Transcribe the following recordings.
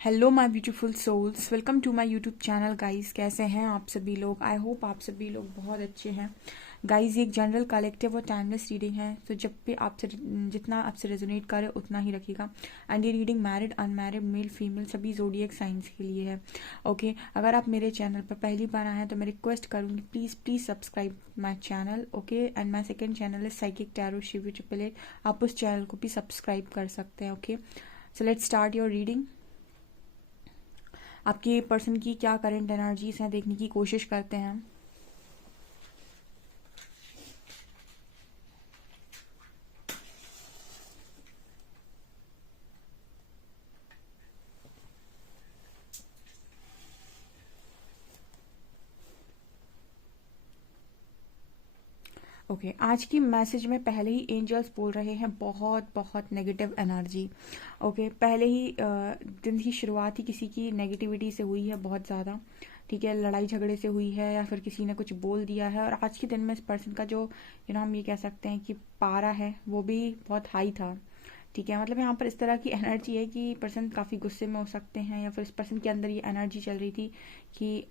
Hello my beautiful souls, welcome to my YouTube channel guys. कैसे हैं आप सभी लोग? आई होप आप सभी लोग बहुत अच्छे हैं गाइस। ये एक जनरल कलेक्टिव और टाइमलेस रीडिंग है, तो जब भी आपसे जितना आपसे रेजोनेट करे उतना ही रखिएगा। एंड ये reading married, unmarried, male, female सभी जोडिएक साइंस के लिए है। ओके, अगर आप मेरे चैनल पर पहली बार आए हैं तो मैं रिक्वेस्ट करूँगी please please subscribe my channel. Okay, and my second channel है साइकिक टैरो शिवी 888। आप उस चैनल को भी सब्सक्राइब कर सकते हैं। Okay, so let's start your reading. आपके पर्सन की क्या करंट एनर्जीज हैं देखने की कोशिश करते हैं। ओके, आज की मैसेज में पहले ही एंजल्स बोल रहे हैं बहुत बहुत नेगेटिव एनर्जी। ओके, पहले ही दिन की शुरुआत ही किसी की नेगेटिविटी से हुई है बहुत ज़्यादा। ठीक है, लड़ाई झगड़े से हुई है या फिर किसी ने कुछ बोल दिया है, और आज के दिन में इस पर्सन का जो हम ये कह सकते हैं कि पारा है वो भी बहुत हाई था। ठीक है, मतलब यहाँ पर इस तरह की एनर्जी है कि पर्सन काफ़ी गुस्से में हो सकते हैं, या फिर इस पर्सन के अंदर ये एनर्जी चल रही थी कि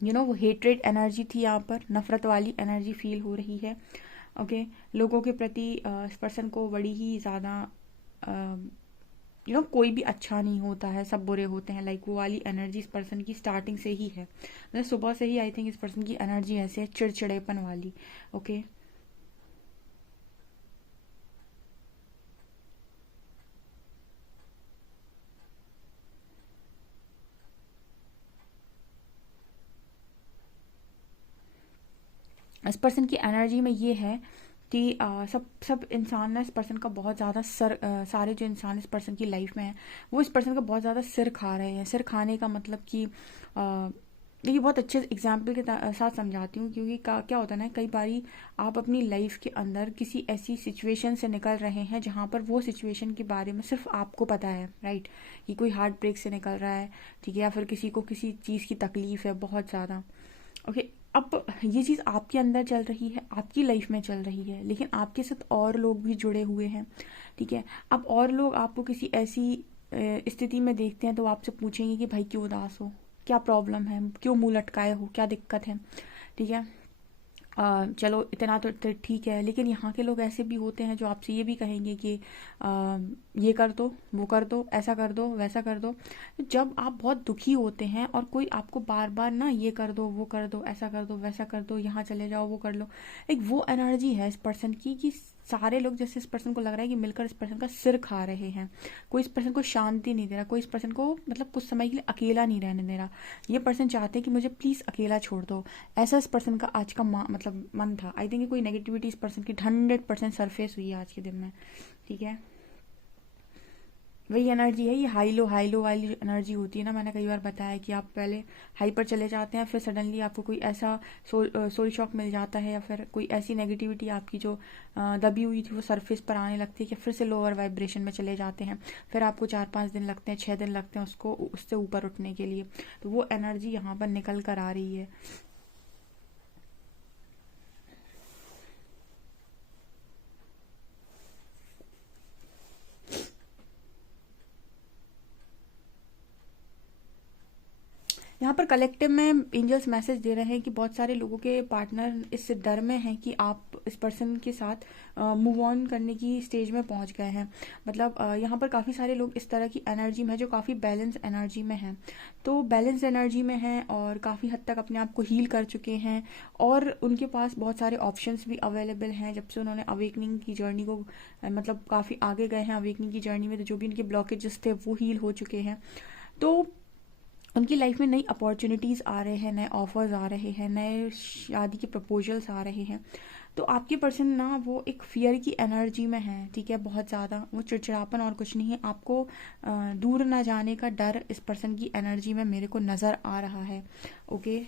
वो हेट्रेड एनर्जी थी, यहाँ पर नफरत वाली एनर्जी फील हो रही है। ओके, लोगों के प्रति इस पर्सन को बड़ी ही ज़्यादा कोई भी अच्छा नहीं होता है, सब बुरे होते हैं, लाइक वो वाली एनर्जी इस पर्सन की स्टार्टिंग से ही है। मतलब सुबह से ही आई थिंक इस पर्सन की एनर्जी ऐसे है, चिड़चिड़ेपन वाली। ओके, इस पर्सन की एनर्जी में ये है कि सब सब इंसान ना इस पर्सन का बहुत ज़्यादा सारे जो इंसान इस पर्सन की लाइफ में है वो इस पर्सन का बहुत ज़्यादा सिर खा रहे हैं। सिर खाने का मतलब कि ये बहुत अच्छे एग्जाम्पल के साथ समझाती हूँ, क्योंकि क्या होता है ना, कई बारी आप अपनी लाइफ के अंदर किसी ऐसी सिचुएशन से निकल रहे हैं जहाँ पर वो सिचुएशन के बारे में सिर्फ आपको पता है, राइट? कि कोई हार्ट ब्रेक से निकल रहा है, ठीक है, या फिर किसी को किसी चीज़ की तकलीफ है बहुत ज़्यादा। ओके, अब ये चीज़ आपके अंदर चल रही है, आपकी लाइफ में चल रही है, लेकिन आपके साथ और लोग भी जुड़े हुए हैं। ठीक है, अब और लोग आपको किसी ऐसी स्थिति में देखते हैं तो आपसे पूछेंगे कि भाई क्यों उदास हो, क्या प्रॉब्लम है, क्यों मुंह लटकाए हो, क्या दिक्कत है। ठीक है, चलो इतना तो ठीक है, लेकिन यहाँ के लोग ऐसे भी होते हैं जो आपसे ये भी कहेंगे कि ये कर दो, वो कर दो, ऐसा कर दो, वैसा कर दो। जब आप बहुत दुखी होते हैं और कोई आपको बार बार ना ये कर दो, वो कर दो, ऐसा कर दो, वैसा कर दो, यहाँ चले जाओ, वो कर लो, एक वो एनर्जी है इस पर्सन की कि सारे लोग जैसे इस पर्सन को लग रहा है कि मिलकर इस पर्सन का सिर खा रहे हैं। कोई इस पर्सन को शांति नहीं दे रहा, कोई इस पर्सन को मतलब कुछ समय के लिए अकेला नहीं रहने दे रहा। ये पर्सन चाहते हैं कि मुझे प्लीज़ अकेला छोड़ दो। ऐसा इस पर्सन का आज का मतलब मन था। आई थिंक कोई नेगेटिविटी इस पर्सन की 100% सरफेस हुई है आज के दिन में। ठीक है, वही एनर्जी है, ये हाई लो वाली जो एनर्जी होती है ना, मैंने कई बार बताया कि आप पहले हाई पर चले जाते हैं, फिर सडनली आपको कोई ऐसा सोल शॉक मिल जाता है, या फिर कोई ऐसी नेगेटिविटी आपकी जो दबी हुई थी वो सरफेस पर आने लगती है, कि फिर से लोअर वाइब्रेशन में चले जाते हैं। फिर आपको 4-5 दिन लगते हैं, 6 दिन लगते हैं उसको उससे ऊपर उठने के लिए। तो वो एनर्जी यहाँ पर निकल कर आ रही है। यहाँ पर कलेक्टिव में एंजल्स मैसेज दे रहे हैं कि बहुत सारे लोगों के पार्टनर इस डर में हैं कि आप इस पर्सन के साथ मूव ऑन करने की स्टेज में पहुंच गए हैं। मतलब यहाँ पर काफ़ी सारे लोग इस तरह की एनर्जी में है जो काफ़ी बैलेंस एनर्जी में हैं। तो बैलेंस एनर्जी में हैं और काफ़ी हद तक अपने आप को हील कर चुके हैं, और उनके पास बहुत सारे ऑप्शंस भी अवेलेबल हैं जब से उन्होंने अवेकनिंग की जर्नी को मतलब काफ़ी आगे गए हैं अवेकनिंग की जर्नी में। तो जो भी उनके ब्लॉकेजेस थे वो हील हो चुके हैं। तो उनकी लाइफ में नई अपॉर्चुनिटीज़ आ रहे हैं, नए ऑफर्स आ रहे हैं, नए शादी के प्रपोजल्स आ रहे हैं। तो आपके पर्सन ना वो एक फियर की एनर्जी में है, ठीक है, बहुत ज़्यादा वो चिड़चिड़ापन और कुछ नहीं है। आपको दूर ना जाने का डर इस पर्सन की एनर्जी में मेरे को नज़र आ रहा है। ओके,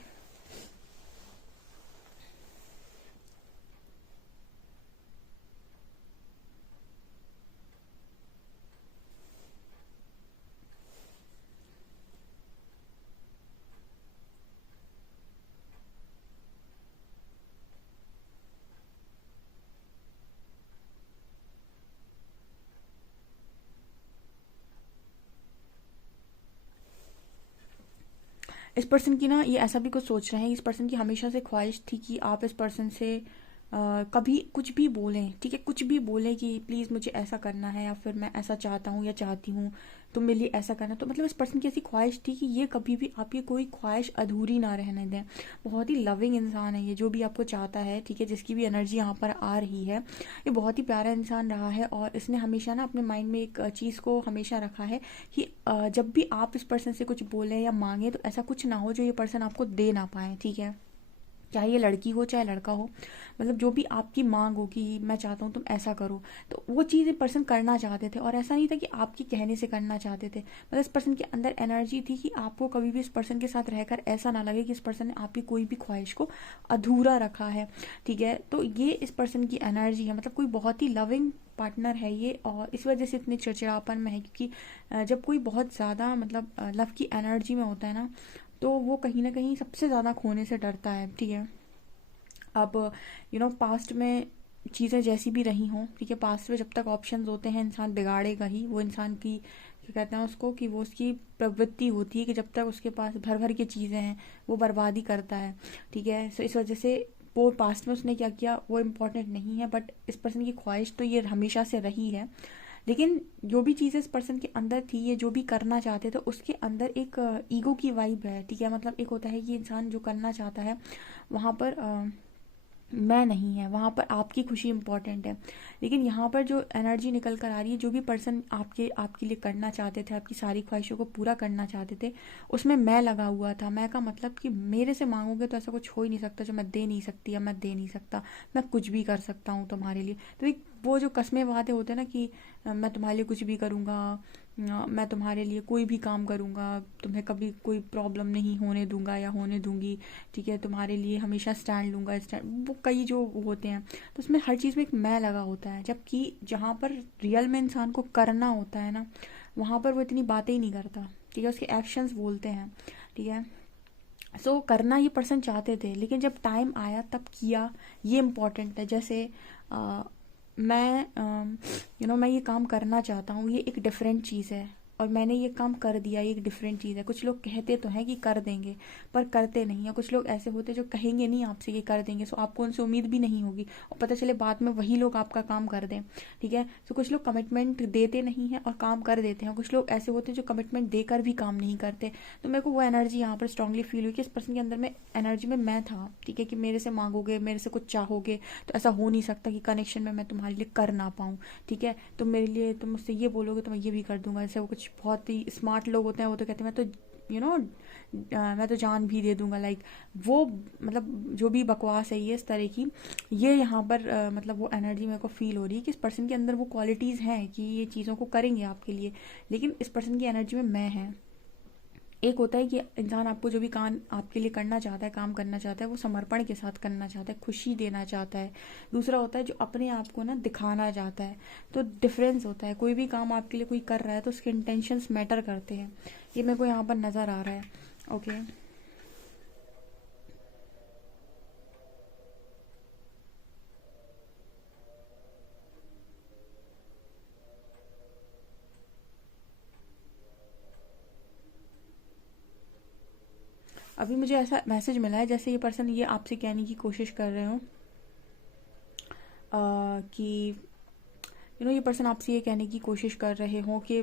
इस पर्सन की ना ये ऐसा भी कुछ सोच रहे हैं, इस पर्सन की हमेशा से ख्वाहिश थी कि आप इस पर्सन से कभी कुछ भी बोलें, ठीक है, कुछ भी बोलें कि प्लीज़ मुझे ऐसा करना है, या फिर मैं ऐसा चाहता हूँ या चाहती हूँ, तुम मेरे लिए ऐसा करना। तो मतलब इस पर्सन की ऐसी ख्वाहिश थी कि ये कभी भी आपकी कोई ख्वाहिश अधूरी ना रहने दें। बहुत ही लविंग इंसान है ये, जो भी आपको चाहता है, ठीक है, जिसकी भी एनर्जी यहाँ पर आ रही है, ये बहुत ही प्यारा इंसान रहा है। और इसने हमेशा ना अपने माइंड में एक चीज़ को हमेशा रखा है कि जब भी आप इस पर्सन से कुछ बोलें या मांगें तो ऐसा कुछ ना हो जो ये पर्सन आपको दे ना पाए, ठीक है। चाहे ये लड़की हो चाहे लड़का हो, मतलब जो भी आपकी मांग हो कि मैं चाहता हूँ तुम ऐसा करो, तो वो चीज़ ये पर्सन करना चाहते थे। और ऐसा नहीं था कि आपके कहने से करना चाहते थे, मतलब इस पर्सन के अंदर एनर्जी थी कि आपको कभी भी इस पर्सन के साथ रहकर ऐसा ना लगे कि इस पर्सन ने आपकी कोई भी ख्वाहिश को अधूरा रखा है, ठीक है। तो ये इस पर्सन की एनर्जी है, मतलब कोई बहुत ही लविंग पार्टनर है ये, और इस वजह से इतने चिड़चिड़ापन में है, क्योंकि जब कोई बहुत ज़्यादा मतलब लव की एनर्जी में होता है ना, तो वो कहीं ना कहीं सबसे ज़्यादा खोने से डरता है, ठीक है। अब पास्ट में चीज़ें जैसी भी रही हों, ठीक है, पास्ट में जब तक ऑप्शंस होते हैं इंसान बिगाड़ेगा ही। वो इंसान की क्या कहते हैं उसको, कि वो उसकी प्रवृत्ति होती है कि जब तक उसके पास भर भर की चीज़ें हैं वो बर्बादी करता है, ठीक है। सो इस वजह से वो पास्ट में उसने क्या किया वो इम्पोर्टेंट नहीं है, बट इस पर्सन की ख्वाहिश तो ये हमेशा से रही है। लेकिन जो भी चीज़ें इस पर्सन के अंदर थी, ये जो भी करना चाहते थे, उसके अंदर एक ईगो की वाइब है, ठीक है। मतलब एक होता है कि इंसान जो करना चाहता है वहाँ पर मैं नहीं है, वहाँ पर आपकी खुशी इंपॉर्टेंट है। लेकिन यहाँ पर जो एनर्जी निकल कर आ रही है, जो भी पर्सन आपके लिए करना चाहते थे, आपकी सारी ख्वाहिशों को पूरा करना चाहते थे, उसमें मैं लगा हुआ था। मैं का मतलब कि मेरे से मांगोगे तो ऐसा कुछ हो ही नहीं सकता जो मैं दे नहीं सकती, या मैं दे नहीं सकता, मैं कुछ भी कर सकता हूँ तुम्हारे लिए। तो एक वो जो कस्में वादे होते हैं ना कि मैं तुम्हारे लिए कुछ भी करूँगा, मैं तुम्हारे लिए कोई भी काम करूँगा, तुम्हें कभी कोई प्रॉब्लम नहीं होने दूंगा या होने दूंगी, ठीक है, तुम्हारे लिए हमेशा स्टैंड लूँगा, स्टैंड, वो कई जो होते हैं। तो उसमें हर चीज़ में एक मैं लगा होता है, जबकि जहाँ पर रियल में इंसान को करना होता है ना, वहाँ पर वो इतनी बातें ही नहीं करता, ठीक है, उसके एक्शंस बोलते हैं, ठीक है। सो करना ये पर्सन चाहते थे, लेकिन जब टाइम आया तब किया, ये इम्पोर्टेंट है। जैसे अ, मैं मैं ये काम करना चाहता हूँ, ये एक डिफरेंट चीज़ है, और मैंने ये काम कर दिया, ये एक डिफरेंट चीज़ है। कुछ लोग कहते तो हैं कि कर देंगे, पर करते नहीं हैं। कुछ लोग ऐसे होते जो कहेंगे नहीं आपसे कि कर देंगे, सो आपको उनसे उम्मीद भी नहीं होगी, और पता चले बाद में वही लोग आपका काम कर दें, ठीक है। सो कुछ लोग कमिटमेंट देते नहीं हैं और काम कर देते हैं, कुछ लोग ऐसे होते हैं जो कमिटमेंट देकर भी काम नहीं करते। तो मेरे को वो एनर्जी यहाँ पर स्ट्रांगली फील हुई कि इस पर्सन के अंदर में एनर्जी में मैं था, ठीक है, कि मेरे से मांगोगे, मेरे से कुछ चाहोगे, तो ऐसा हो नहीं सकता कि कनेक्शन में मैं तुम्हारे लिए कर ना पाऊँ, ठीक है। तुम मेरे लिए, तुम मुझसे ये बोलोगे तो मैं ये भी कर दूंगा। जैसे वो कुछ बहुत ही स्मार्ट लोग होते हैं, वो तो कहते हैं मैं तो मैं तो जान भी दे दूंगा, लाइक वो, मतलब जो भी बकवास है ये इस तरह की, ये यहाँ पर मतलब वो एनर्जी मेरे को फील हो रही है कि इस पर्सन के अंदर वो क्वालिटीज़ हैं कि ये चीज़ों को करेंगे आपके लिए। लेकिन इस पर्सन की एनर्जी में मैं है। एक होता है कि इंसान आपको जो भी काम आपके लिए करना चाहता है, काम करना चाहता है, वो समर्पण के साथ करना चाहता है, खुशी देना चाहता है। दूसरा होता है जो अपने आप को ना दिखाना चाहता है। तो डिफरेंस होता है, कोई भी काम आपके लिए कोई कर रहा है तो उसके इंटेंशंस मैटर करते हैं। ये मेरे को यहाँ पर नज़र आ रहा है। ओके। अभी मुझे ऐसा मैसेज मिला है जैसे ये पर्सन ये आपसे कहने की कोशिश कर रहे हो कि ये पर्सन आपसे ये कहने की कोशिश कर रहे हो कि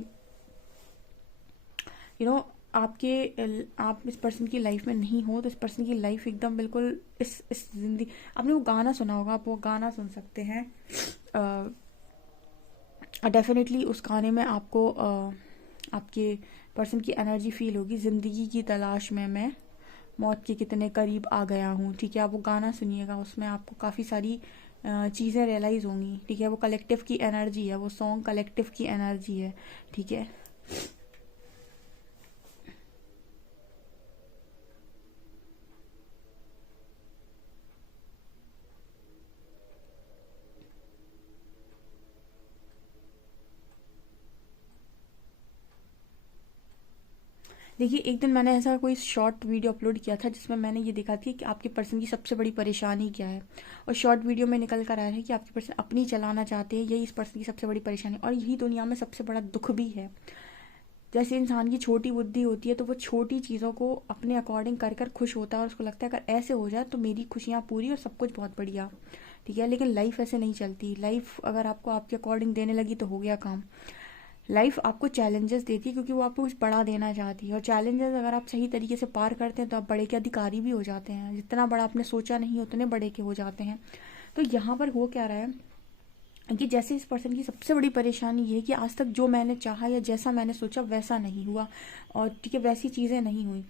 यू नो आपके आप इस पर्सन की लाइफ में नहीं हो, तो इस पर्सन की लाइफ एकदम बिल्कुल इस जिंदगी, आपने वो गाना सुना होगा, आप वो गाना सुन सकते हैं। डेफिनेटली उस गाने में आपको आपके पर्सन की एनर्जी फील होगी। ज़िंदगी की तलाश में मैं मौत के कितने करीब आ गया हूँ, ठीक है। आप वो गाना सुनिएगा, उसमें आपको काफ़ी सारी चीज़ें रियलाइज़ होंगी, ठीक है। वो कलेक्टिव की एनर्जी है, वो सॉन्ग कलेक्टिव की एनर्जी है, ठीक है। देखिए, एक दिन मैंने ऐसा कोई शॉर्ट वीडियो अपलोड किया था जिसमें मैंने ये देखा थी कि आपके पर्सन की सबसे बड़ी परेशानी क्या है, और शॉर्ट वीडियो में निकल कर आया है कि आपके पर्सन अपनी चलाना चाहते हैं, यही इस पर्सन की सबसे बड़ी परेशानी, और यही दुनिया में सबसे बड़ा दुख भी है। जैसे इंसान की छोटी बुद्धि होती है तो वो छोटी चीज़ों को अपने अकॉर्डिंग कर कर खुश होता है और उसको लगता है अगर ऐसे हो जाए तो मेरी खुशियाँ पूरी और सब कुछ बहुत बढ़िया। ठीक है, लेकिन लाइफ ऐसे नहीं चलती। लाइफ अगर आपको आपके अकॉर्डिंग देने लगी तो हो गया काम। लाइफ आपको चैलेंजेस देती है क्योंकि वो आपको कुछ बड़ा देना चाहती है, और चैलेंजेस अगर आप सही तरीके से पार करते हैं तो आप बड़े के अधिकारी भी हो जाते हैं। जितना बड़ा आपने सोचा नहीं उतने बड़े के हो जाते हैं। तो यहाँ पर हो क्या रहा है कि जैसे इस पर्सन की सबसे बड़ी परेशानी ये है कि आज तक जो मैंने चाहा या जैसा मैंने सोचा वैसा नहीं हुआ, और ठीक है वैसी चीज़ें नहीं हुई।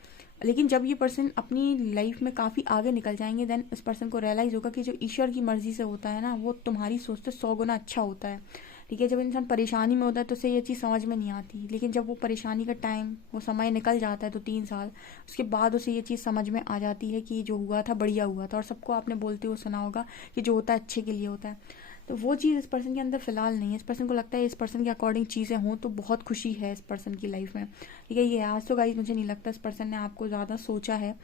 लेकिन जब ये पर्सन अपनी लाइफ में काफ़ी आगे निकल जाएंगे देन इस पर्सन को रियलाइज़ होगा कि जो ईश्वर की मर्जी से होता है ना वो तुम्हारी सोच से 100 गुना अच्छा होता है। ठीक है, जब इंसान परेशानी में होता है तो उसे ये चीज़ समझ में नहीं आती, लेकिन जब वो परेशानी का टाइम वो समय निकल जाता है तो 3 साल उसके बाद उसे ये चीज़ समझ में आ जाती है कि जो हुआ था बढ़िया हुआ था। और सबको आपने बोलते हुए सुना होगा कि जो होता है अच्छे के लिए होता है। तो वो चीज़ इस पर्सन के अंदर फिलहाल नहीं है। इस पर्सन को लगता है इस पर्सन के अकॉर्डिंग चीज़ें हों तो बहुत खुशी है इस पर्सन की लाइफ में। ठीक है, ये आज तो गाइस मुझे नहीं लगता इस पर्सन ने आपको ज़्यादा सोचा है।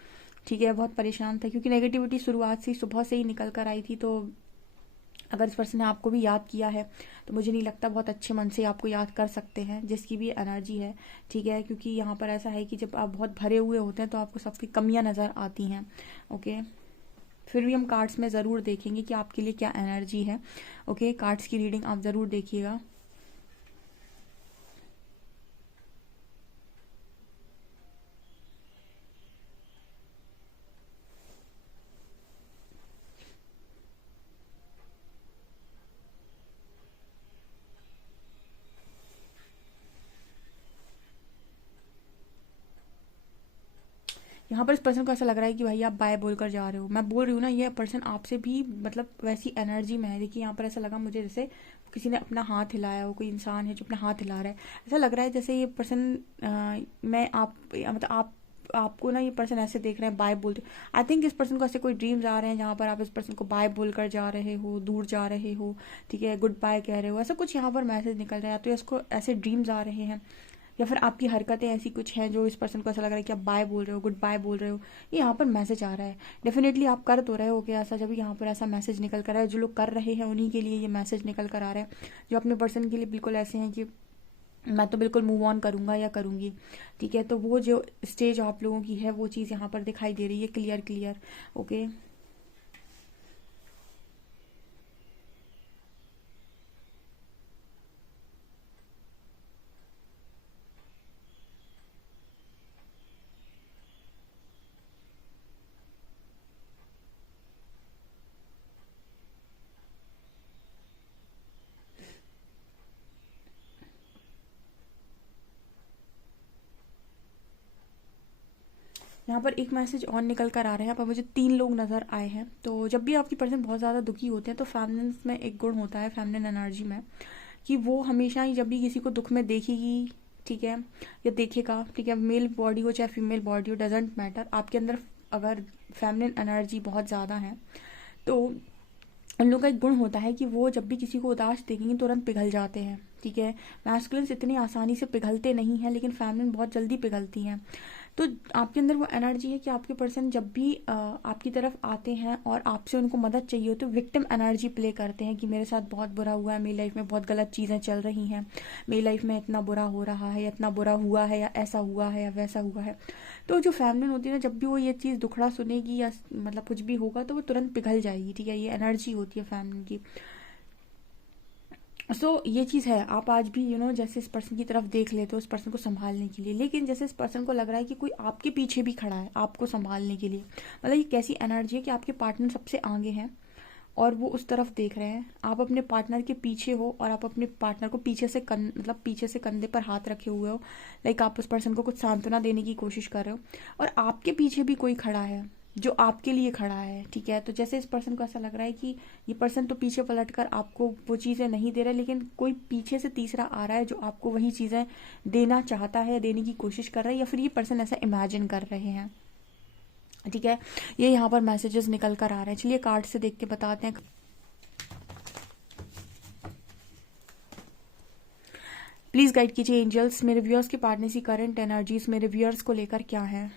ठीक है, बहुत परेशान था क्योंकि नेगेटिविटी शुरुआत से ही सुबह से ही निकल कर आई थी। तो अगर इस पर्सन ने आपको भी याद किया है तो मुझे नहीं लगता बहुत अच्छे मन से आपको याद कर सकते हैं, जिसकी भी एनर्जी है। ठीक है, क्योंकि यहाँ पर ऐसा है कि जब आप बहुत भरे हुए होते हैं तो आपको सबकी कमियाँ नज़र आती हैं। ओके, फिर भी हम कार्ड्स में ज़रूर देखेंगे कि आपके लिए क्या एनर्जी है। ओके, कार्ड्स की रीडिंग आप ज़रूर देखिएगा। यहाँ पर इस पर्सन को ऐसा लग रहा है कि भाई आप बाय बोलकर जा रहे हो। मैं बोल रही हूँ ना, ये पर्सन आपसे भी मतलब वैसी एनर्जी में है। देखिए यहाँ पर ऐसा लगा मुझे जैसे किसी ने अपना हाथ हिलाया हो, कोई इंसान है जो अपना हाथ हिला रहा है। ऐसा लग रहा है जैसे ये पर्सन मैं आप मतलब आपको ना ये पर्सन ऐसे देख रहे हैं बाय बोलते। आई थिंक इस पर्सन को ऐसे कोई ड्रीम्स आ रहे हैं जहाँ पर आप इस पर्सन को बाय बोलकर जा रहे हो, दूर जा रहे हो। ठीक है, गुड बाय कह रहे हो, ऐसा कुछ यहाँ पर मैसेज निकल रहा है। या तो इसको ऐसे ड्रीम्स आ रहे हैं या फिर आपकी हरकतें ऐसी कुछ हैं जो इस पर्सन को ऐसा लग रहा है कि आप बाय बोल रहे हो, गुड बाय बोल रहे हो। ये यहाँ पर मैसेज आ रहा है। डेफिनेटली आप कर तो रहे हो क्या ऐसा, जब यहाँ पर ऐसा मैसेज निकल कर आ रहा है। जो लोग कर रहे हैं उन्हीं के लिए ये मैसेज निकल कर आ रहा है। जो अपने पर्सन के लिए बिल्कुल ऐसे हैं कि मैं तो बिल्कुल मूव ऑन करूंगा या करूंगी। ठीक है, तो वो जो स्टेज आप लोगों की है वो चीज़ यहाँ पर दिखाई दे रही है क्लियर क्लियर। ओके, यहाँ पर एक मैसेज और निकल कर आ रहा है। यहाँ पर मुझे 3 लोग नज़र आए हैं। तो जब भी आपकी पर्सन बहुत ज़्यादा दुखी होते हैं तो फेमिनिन में एक गुण होता है, फेमिनिन एनर्जी में, कि वो हमेशा ही जब भी किसी को दुख में देखेगी, ठीक है, या देखेगा, ठीक है, मेल बॉडी हो चाहे फीमेल बॉडी हो, डजेंट मैटर, आपके अंदर अगर फेमिनिन एनर्जी बहुत ज़्यादा है तो उन लोगों का एक गुण होता है कि वो जब भी किसी को उदास देखेंगे तुरंत पिघल जाते हैं। ठीक है, मैस्कुलिन्स इतनी आसानी से पिघलते नहीं हैं लेकिन फेमिनिन बहुत जल्दी पिघलती हैं। तो आपके अंदर वो एनर्जी है कि आपके पर्सन जब भी आपकी तरफ आते हैं और आपसे उनको मदद चाहिए हो तो विक्टिम एनर्जी प्ले करते हैं कि मेरे साथ बहुत बुरा हुआ है, मेरी लाइफ में बहुत गलत चीज़ें चल रही हैं, मेरी लाइफ में इतना बुरा हो रहा है या इतना बुरा हुआ है या ऐसा हुआ है या वैसा हुआ है। तो जो फैमिली होती है ना, जब भी वो ये चीज़ दुखड़ा सुनेगी या मतलब कुछ भी होगा तो वो तुरंत पिघल जाएगी। ठीक है, ये एनर्जी होती है फैमिली की। ये चीज़ है। आप आज भी जैसे इस पर्सन की तरफ देख लेते हो उस पर्सन को संभालने के लिए, लेकिन जैसे इस पर्सन को लग रहा है कि कोई आपके पीछे भी खड़ा है आपको संभालने के लिए। मतलब ये कैसी एनर्जी है कि आपके पार्टनर सबसे आगे हैं और वो उस तरफ देख रहे हैं, आप अपने पार्टनर के पीछे हो और आप अपने पार्टनर को पीछे से मतलब पीछे से कंधे पर हाथ रखे हुए हो। लाइक आप उस पर्सन को कुछ सांत्वना देने की कोशिश कर रहे हो और आपके पीछे भी कोई खड़ा है जो आपके लिए खड़ा है। ठीक है, तो जैसे इस पर्सन को ऐसा लग रहा है कि ये पर्सन तो पीछे पलट कर आपको वो चीज़ें नहीं दे रहा, लेकिन कोई पीछे से तीसरा आ रहा है जो आपको वही चीज़ें देना चाहता है, देने की कोशिश कर रहा है, या फिर ये पर्सन ऐसा इमेजिन कर रहे हैं। ठीक है, ये यहाँ पर मैसेजेस निकल कर आ रहे हैं। चलिए कार्ड से देख के बताते हैं। प्लीज़ गाइड कीजिए एंजल्स, मेरे व्यूअर्स की पार्टनर की करंट एनर्जीज मेरे व्यूअर्स को लेकर क्या है।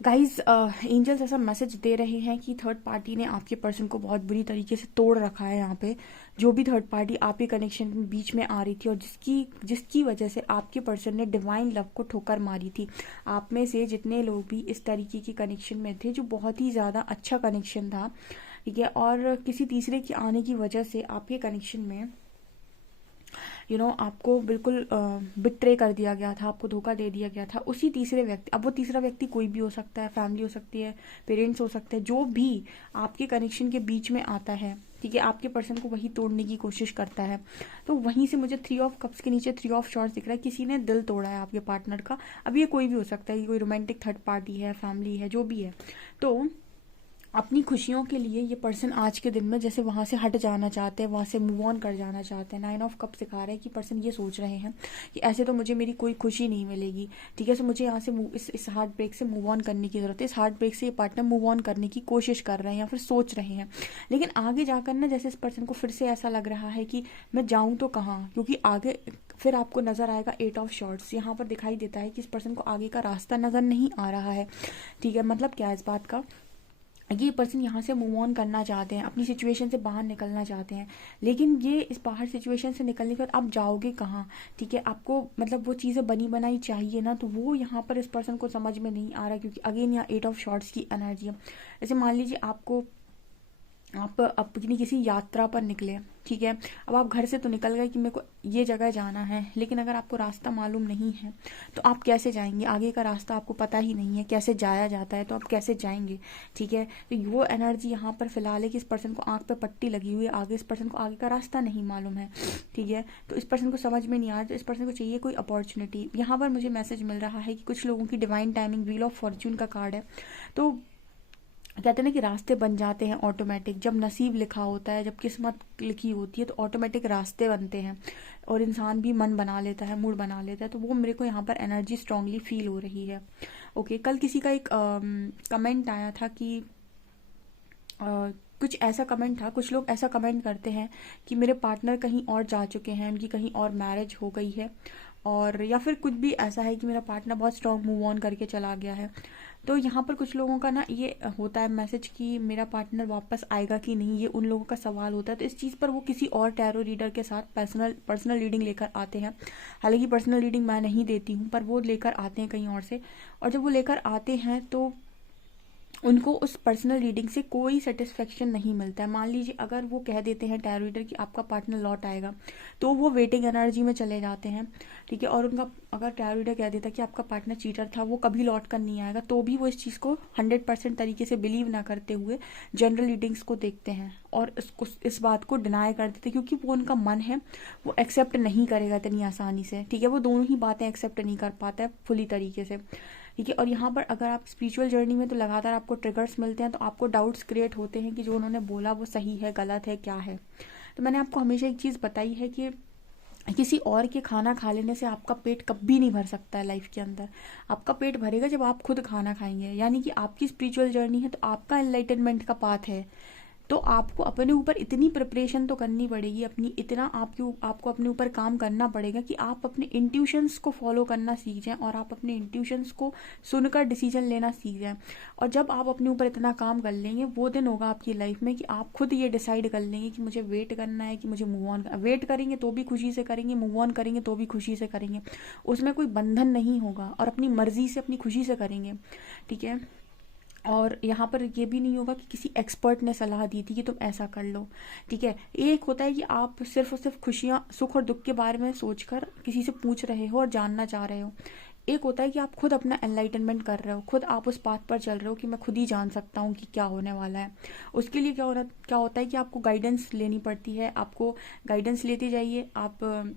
गाइज एंजल्स ऐसा मैसेज दे रहे हैं कि थर्ड पार्टी ने आपके पर्सन को बहुत बुरी तरीके से तोड़ रखा है यहाँ पे। जो भी थर्ड पार्टी आपके कनेक्शन में बीच में आ रही थी और जिसकी जिसकी वजह से आपके पर्सन ने डिवाइन लव को ठोकर मारी थी। आप में से जितने लोग भी इस तरीके के कनेक्शन में थे जो बहुत ही ज़्यादा अच्छा कनेक्शन था, ठीक है, और किसी तीसरे के आने की वजह से आपके कनेक्शन में आपको बिल्कुल बिट्रे कर दिया गया था, आपको धोखा दे दिया गया था उसी तीसरे व्यक्ति। अब वो तीसरा व्यक्ति कोई भी हो सकता है, फैमिली हो सकती है, पेरेंट्स हो सकते हैं, जो भी आपके कनेक्शन के बीच में आता है, ठीक है, आपके पर्सन को वही तोड़ने की कोशिश करता है। तो वहीं से मुझे 3 ऑफ कप्स के नीचे 3 ऑफ शॉर्ट्स दिख रहा है, किसी ने दिल तोड़ा है आपके पार्टनर का। अब ये कोई भी हो सकता है, ये कोई रोमांटिक थर्ड पार्टी है, फैमिली है, जो भी है। तो अपनी खुशियों के लिए ये पर्सन आज के दिन में जैसे वहां से हट जाना चाहते हैं, वहां से मूव ऑन कर जाना चाहते हैं। 9 ऑफ कप सिखा रहे हैं कि पर्सन ये सोच रहे हैं कि ऐसे तो मुझे मेरी कोई खुशी नहीं मिलेगी, ठीक है, सो मुझे यहाँ से इस हार्ट ब्रेक से मूव ऑन करने की जरूरत है। इस हार्ट ब्रेक से ये पार्टनर मूव ऑन करने की कोशिश कर रहे हैं या फिर सोच रहे हैं। लेकिन आगे जाकर ना जैसे इस पर्सन को फिर से ऐसा लग रहा है कि मैं जाऊं तो कहाँ, क्योंकि आगे फिर आपको नजर आएगा 8 ऑफ शॉर्ट्स। यहाँ पर दिखाई देता है कि इस पर्सन को आगे का रास्ता नजर नहीं आ रहा है, ठीक है। मतलब क्या है इस बात का, ये पर्सन यहाँ से मूव ऑन करना चाहते हैं, अपनी सिचुएशन से बाहर निकलना चाहते हैं। लेकिन ये इस बाहर सिचुएशन से निकलने के बाद आप जाओगे कहाँ, ठीक है, आपको मतलब वो चीज़ें बनी बनाई चाहिए ना, तो वो यहाँ पर इस पर्सन को समझ में नहीं आ रहा, क्योंकि अगेन यहाँ 8 ऑफ शॉर्ट्स की एनर्जी है। जैसे मान लीजिए आप अपनी किसी यात्रा पर निकले, ठीक है, अब आप घर से तो निकल गए कि मेरे को ये जगह जाना है, लेकिन अगर आपको रास्ता मालूम नहीं है तो आप कैसे जाएंगे, आगे का रास्ता आपको पता ही नहीं है कैसे जाया जाता है, तो आप कैसे जाएंगे, ठीक है। तो वो एनर्जी यहाँ पर फिलहाल है कि इस पर्सन को आंख पे पट्टी लगी हुई है, आगे इस पर्सन को आगे का रास्ता नहीं मालूम है, ठीक है। तो इस पर्सन को समझ में नहीं आ रहा, तो इस पर्सन को चाहिए कोई अपॉर्चुनिटी। यहाँ पर मुझे मैसेज मिल रहा है कि कुछ लोगों की divine timing, wheel of Fortune का कार्ड है। तो कहते हैं ना कि रास्ते बन जाते हैं ऑटोमेटिक, जब नसीब लिखा होता है, जब किस्मत लिखी होती है तो ऑटोमेटिक रास्ते बनते हैं और इंसान भी मन बना लेता है, मूड बना लेता है। तो वो मेरे को यहाँ पर एनर्जी स्ट्रांगली फील हो रही है। ओके, कल किसी का एक कमेंट आया था कि कुछ ऐसा कमेंट था, कुछ लोग ऐसा कमेंट करते हैं कि मेरे पार्टनर कहीं और जा चुके हैं, उनकी कहीं और मैरिज हो गई है, और या फिर कुछ भी ऐसा है कि मेरा पार्टनर बहुत स्ट्रांग मूव ऑन करके चला गया है। तो यहाँ पर कुछ लोगों का ना ये होता है मैसेज कि मेरा पार्टनर वापस आएगा कि नहीं, ये उन लोगों का सवाल होता है। तो इस चीज़ पर वो किसी और टैरो रीडर के साथ पर्सनल रीडिंग लेकर आते हैं। हालांकि पर्सनल रीडिंग मैं नहीं देती हूँ, पर वो लेकर आते हैं कहीं और से, और जब वो लेकर आते हैं तो उनको उस पर्सनल रीडिंग से कोई सेटिस्फेक्शन नहीं मिलता है। मान लीजिए अगर वो कह देते हैं टैरो रीडर कि आपका पार्टनर लौट आएगा, तो वो वेटिंग एनर्जी में चले जाते हैं, ठीक है। और उनका अगर टैरो रीडर कह देता है कि आपका पार्टनर चीटर था, वो कभी लौट कर नहीं आएगा, तो भी वो इस चीज़ को 100% तरीके से बिलीव ना करते हुए जनरल रीडिंग्स को देखते हैं और इस बात को डिनाई कर देते हैं, क्योंकि वो उनका मन है, वो एक्सेप्ट नहीं करेगा इतनी आसानी से, ठीक है। वो दोनों ही बातें एक्सेप्ट नहीं कर पाता है फुली तरीके से, ठीक है। और यहाँ पर अगर आप स्पिरिचुअल जर्नी में तो लगातार आपको ट्रिगर्स मिलते हैं, तो आपको डाउट्स क्रिएट होते हैं कि जो उन्होंने बोला वो सही है, गलत है, क्या है। तो मैंने आपको हमेशा एक चीज़ बताई है कि किसी और के खाना खा लेने से आपका पेट कभी नहीं भर सकता है लाइफ के अंदर। आपका पेट भरेगा जब आप खुद खाना खाएंगे, यानी कि आपकी स्पिरिचुअल जर्नी है तो आपका एनलाइटनमेंट का पाथ है। तो आपको अपने ऊपर इतनी प्रिपरेशन तो करनी पड़ेगी, आपको अपने ऊपर काम करना पड़ेगा कि आप अपने इंट्यूशंस को फॉलो करना सीख जाएं और आप अपने इंट्यूशंस को सुनकर डिसीजन लेना सीख जाएं। और जब आप अपने ऊपर इतना काम कर लेंगे, वो दिन होगा आपकी लाइफ में कि आप खुद ये डिसाइड कर लेंगे कि मुझे वेट करना है कि मुझे मूव ऑन। वेट करेंगे तो भी खुशी से करेंगे, मूव ऑन करेंगे तो भी खुशी से करेंगे, उसमें कोई बंधन नहीं होगा, और अपनी मर्जी से अपनी खुशी से करेंगे, ठीक है। और यहाँ पर ये भी नहीं होगा कि किसी एक्सपर्ट ने सलाह दी थी कि तुम ऐसा कर लो, ठीक है। एक होता है कि आप सिर्फ और सिर्फ खुशियाँ, सुख और दुख के बारे में सोचकर किसी से पूछ रहे हो और जानना चाह रहे हो। एक होता है कि आप खुद अपना एनलाइटनमेंट कर रहे हो, खुद आप उस पाथ पर चल रहे हो कि मैं खुद ही जान सकता हूँ कि क्या होने वाला है। उसके लिए क्या होता है कि आपको गाइडेंस लेनी पड़ती है, आपको गाइडेंस लेते जाइए। आप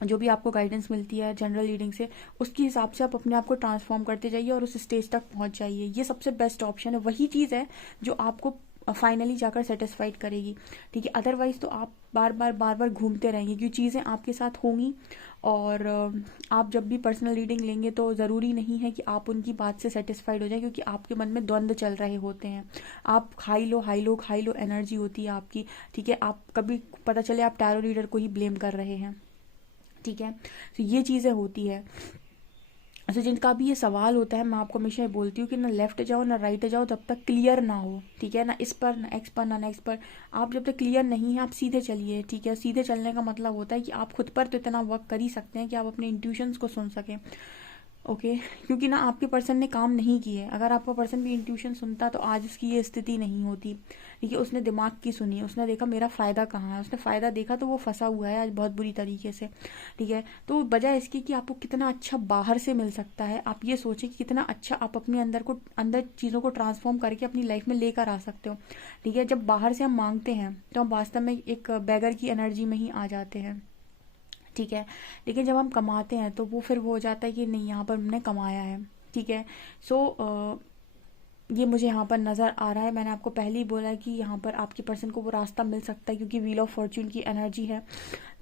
जो भी आपको गाइडेंस मिलती है जनरल रीडिंग से, उसके हिसाब से आप अपने आप को ट्रांसफॉर्म करते जाइए और उस स्टेज तक पहुंच जाइए। ये सबसे बेस्ट ऑप्शन है, वही चीज़ है जो आपको फाइनली जाकर सेटिस्फाइड करेगी, ठीक है। अदरवाइज तो आप बार बार घूमते रहेंगे, क्योंकि चीज़ें आपके साथ होंगी। और आप जब भी पर्सनल रीडिंग लेंगे तो ज़रूरी नहीं है कि आप उनकी बात से सेटिस्फाइड हो जाए, क्योंकि आपके मन में द्वंद्व चल रहे होते हैं। आप हाई लो एनर्जी होती है आपकी, ठीक है। आप कभी पता चले आप टैरो रीडर को ही ब्लेम कर रहे हैं, ठीक है। तो ये चीज़ें होती है। तो जिनका भी ये सवाल होता है, मैं आपको हमेशा ये बोलती हूँ कि ना लेफ्ट जाओ ना राइट जाओ जब तक क्लियर ना हो, ठीक है ना, इस पर ना एक्स पर ना नेक्स्ट पर। आप जब तक क्लियर नहीं है आप सीधे चलिए, ठीक है। सीधे चलने का मतलब होता है कि आप खुद पर तो इतना वर्क कर ही सकते हैं कि आप अपने इंट्यूशंस को सुन सकें, ओके। क्योंकि ना आपके पर्सन ने काम नहीं किए, अगर आपका पर्सन भी इंट्यूशन सुनता तो आज उसकी ये स्थिति नहीं होती, ठीक है। उसने दिमाग की सुनी, उसने देखा मेरा फ़ायदा कहाँ है, उसने फ़ायदा देखा तो वो फंसा हुआ है आज बहुत बुरी तरीके से, ठीक है। तो बजाय इसकी कि आपको कितना अच्छा बाहर से मिल सकता है, आप ये सोचें कि कितना अच्छा आप अपने अंदर चीज़ों को ट्रांसफॉर्म करके अपनी लाइफ में लेकर आ सकते हो, ठीक है। जब बाहर से हम मांगते हैं तो हम वास्तव में एक बैगर की एनर्जी में ही आ जाते हैं, ठीक है। लेकिन जब हम कमाते हैं तो वो फिर वो हो जाता है कि नहीं, यहाँ पर हमने कमाया है, ठीक है। सो ये मुझे यहाँ पर नज़र आ रहा है। मैंने आपको पहले ही बोला है कि यहाँ पर आपके पर्सन को वो रास्ता मिल सकता है क्योंकि व्हील ऑफ फॉर्च्यून की एनर्जी है।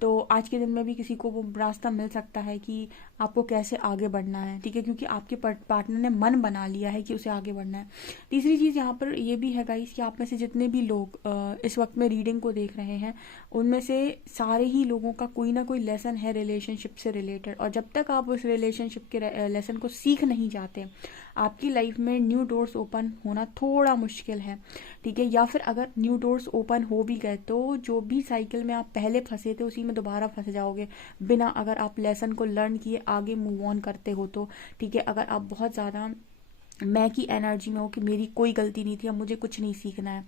तो आज के दिन में भी किसी को वो रास्ता मिल सकता है कि आपको कैसे आगे बढ़ना है, ठीक है, क्योंकि आपके पार्टनर ने मन बना लिया है कि उसे आगे बढ़ना है। तीसरी चीज़ यहाँ पर ये भी है गाइस कि आप में से जितने भी लोग इस वक्त में रीडिंग को देख रहे हैं, उनमें से सारे ही लोगों का कोई ना कोई लेसन है रिलेशनशिप से रिलेटेड, और जब तक आप उस रिलेशनशिप के लेसन को सीख नहीं जाते, आपकी लाइफ में न्यू डोर्स ओपन होना थोड़ा मुश्किल है, ठीक है। या फिर अगर न्यू डोर्स ओपन हो भी गए तो जो भी साइकिल में आप पहले फंसे थे उसी में दोबारा फंस जाओगे, बिना अगर आप लेसन को लर्न किए आगे मूव ऑन करते हो तो, ठीक है। अगर आप बहुत ज़्यादा मैं की एनर्जी में हो कि मेरी कोई गलती नहीं थी, अब मुझे कुछ नहीं सीखना है,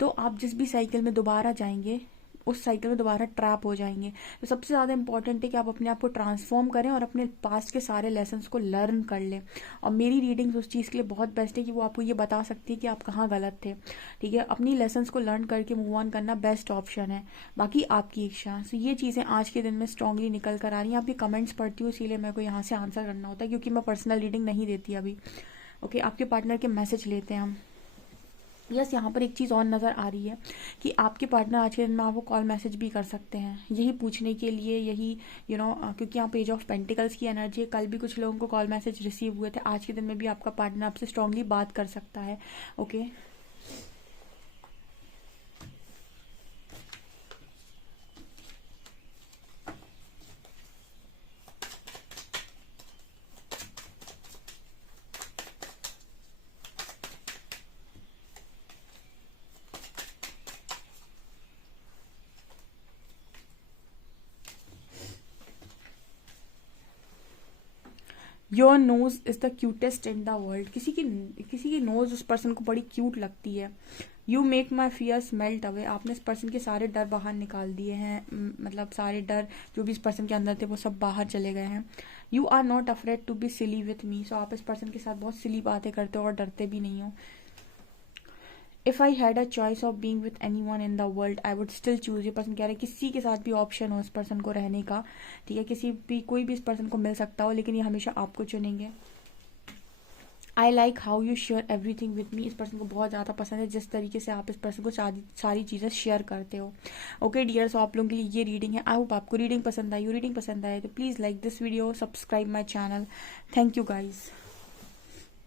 तो आप जिस भी साइकिल में दोबारा जाएंगे उस साइकिल में दोबारा ट्रैप हो जाएंगे। तो सबसे ज़्यादा इंपॉर्टेंट है कि आप अपने आप को ट्रांसफॉर्म करें और अपने पास्ट के सारे लेसन्स को लर्न कर लें। और मेरी रीडिंग्स उस चीज़ के लिए बहुत बेस्ट है कि वो आपको ये बता सकती है कि आप कहाँ गलत थे, ठीक है। अपनी लेसन्स को लर्न करके मूव ऑन करना बेस्ट ऑप्शन है, बाकी आपकी इच्छा। सो ये चीज़ें आज के दिन में स्ट्रांगली निकल कर आ रही हैं। आपकी कमेंट्स पढ़ती हूँ इसीलिए मेरे को यहाँ से आंसर करना होता है, क्योंकि मैं पर्सनल रीडिंग नहीं देती अभी, ओके। आपके पार्टनर के मैसेज लेते हैं हम। यस, यहाँ पर एक चीज़ और नज़र आ रही है कि आपके पार्टनर आज के दिन में आपको कॉल मैसेज भी कर सकते हैं, यही पूछने के लिए, यही क्योंकि यहाँ पेज ऑफ पेंटिकल्स की एनर्जी है। कल भी कुछ लोगों को कॉल मैसेज रिसीव हुए थे, आज के दिन में भी आपका पार्टनर आपसे स्ट्रांगली बात कर सकता है, okay. Your nose is the cutest in the world. किसी की नोज उस पर्सन को बड़ी क्यूट लगती है। You make my fears melt away. आपने इस पर्सन के सारे डर बाहर निकाल दिए हैं, मतलब सारे डर जो भी इस पर्सन के अंदर थे वो सब बाहर चले गए हैं। You are not afraid to be silly with me. So आप इस पर्सन के साथ बहुत सिली बातें करते हो और डरते भी नहीं हो। If I had a choice of being with any one in the world I would still choose. ये पर्सन कह रहे हैं किसी के साथ भी ऑप्शन हो इस पर्सन को रहने का, ठीक है, कोई भी इस पर्सन को मिल सकता हो, लेकिन ये हमेशा आपको चुनेंगे। I like how you share everything with me. इस पर्सन को बहुत ज़्यादा पसंद है जिस तरीके से आप इस पर्सन को सारी चीज़ें शेयर करते हो, ओके डियर। सो आप लोगों के लिए ये रीडिंग है। आई होप आपको रीडिंग पसंद आई। रीडिंग पसंद आए तो please like this video, subscribe my channel. Thank you guys.